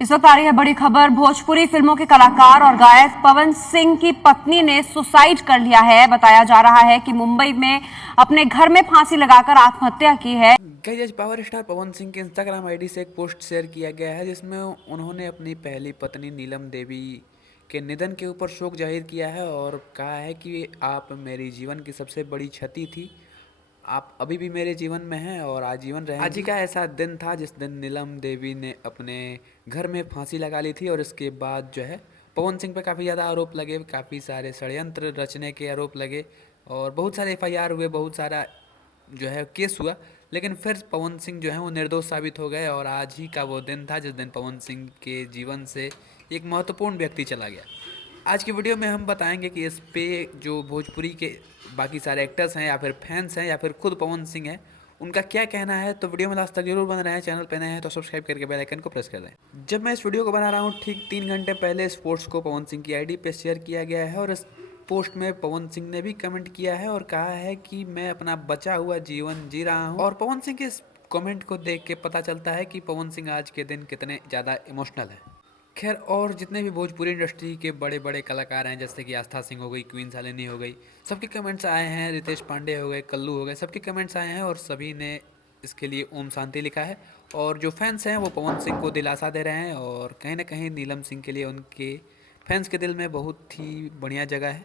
इस वक्त आ रही है बड़ी खबर। भोजपुरी फिल्मों के कलाकार और गायक पवन सिंह की पत्नी ने सुसाइड कर लिया है। बताया जा रहा है कि मुंबई में अपने घर में फांसी लगाकर आत्महत्या की है। गाइस, आज पावर स्टार पवन सिंह के इंस्टाग्राम आईडी से एक पोस्ट शेयर किया गया है जिसमें उन्होंने अपनी पहली पत्नी नीलम देवी के निधन के ऊपर शोक जाहिर किया है और कहा है कि आप मेरी जीवन की सबसे बड़ी क्षति थी। आप अभी भी मेरे जीवन में हैं और आजीवन रहेंगी। आज ही का ऐसा दिन था जिस दिन नीलम देवी ने अपने घर में फांसी लगा ली थी और इसके बाद जो है पवन सिंह पे काफ़ी ज़्यादा आरोप लगे, काफ़ी सारे षड्यंत्र रचने के आरोप लगे और बहुत सारे एफआईआर हुए, बहुत सारा जो है केस हुआ। लेकिन फिर पवन सिंह जो है वो निर्दोष साबित हो गए और आज ही का वो दिन था जिस दिन पवन सिंह के जीवन से एक महत्वपूर्ण व्यक्ति चला गया। आज की वीडियो में हम बताएंगे कि इस पे जो भोजपुरी के बाकी सारे एक्टर्स हैं या फिर फैंस हैं या फिर खुद पवन सिंह हैं, उनका क्या कहना है। तो वीडियो में लास्ट तक जरूर बन रहे हैं। चैनल पे नए हैं तो सब्सक्राइब करके बेल आइकन को प्रेस कर दें। जब मैं इस वीडियो को बना रहा हूँ ठीक 3 घंटे पहले इस पोस्ट को पवन सिंह की आईडी पे शेयर किया गया है और इस पोस्ट में पवन सिंह ने भी कमेंट किया है और कहा है कि मैं अपना बचा हुआ जीवन जी रहा हूँ। और पवन सिंह के इस कमेंट को देख के पता चलता है कि पवन सिंह आज के दिन कितने ज़्यादा इमोशनल है। खैर, और जितने भी भोजपुरी इंडस्ट्री के बड़े बड़े कलाकार हैं जैसे कि आस्था सिंह हो गई, क्वीन सालिनी हो गई, सबके कमेंट्स आए हैं। रितेश पांडे हो गए, कल्लू हो गए, सबके कमेंट्स आए हैं और सभी ने इसके लिए ओम शांति लिखा है। और जो फैंस हैं वो पवन सिंह को दिलासा दे रहे हैं और कहीं ना कहीं नीलम सिंह के लिए उनके फैंस के दिल में बहुत ही बढ़िया जगह है।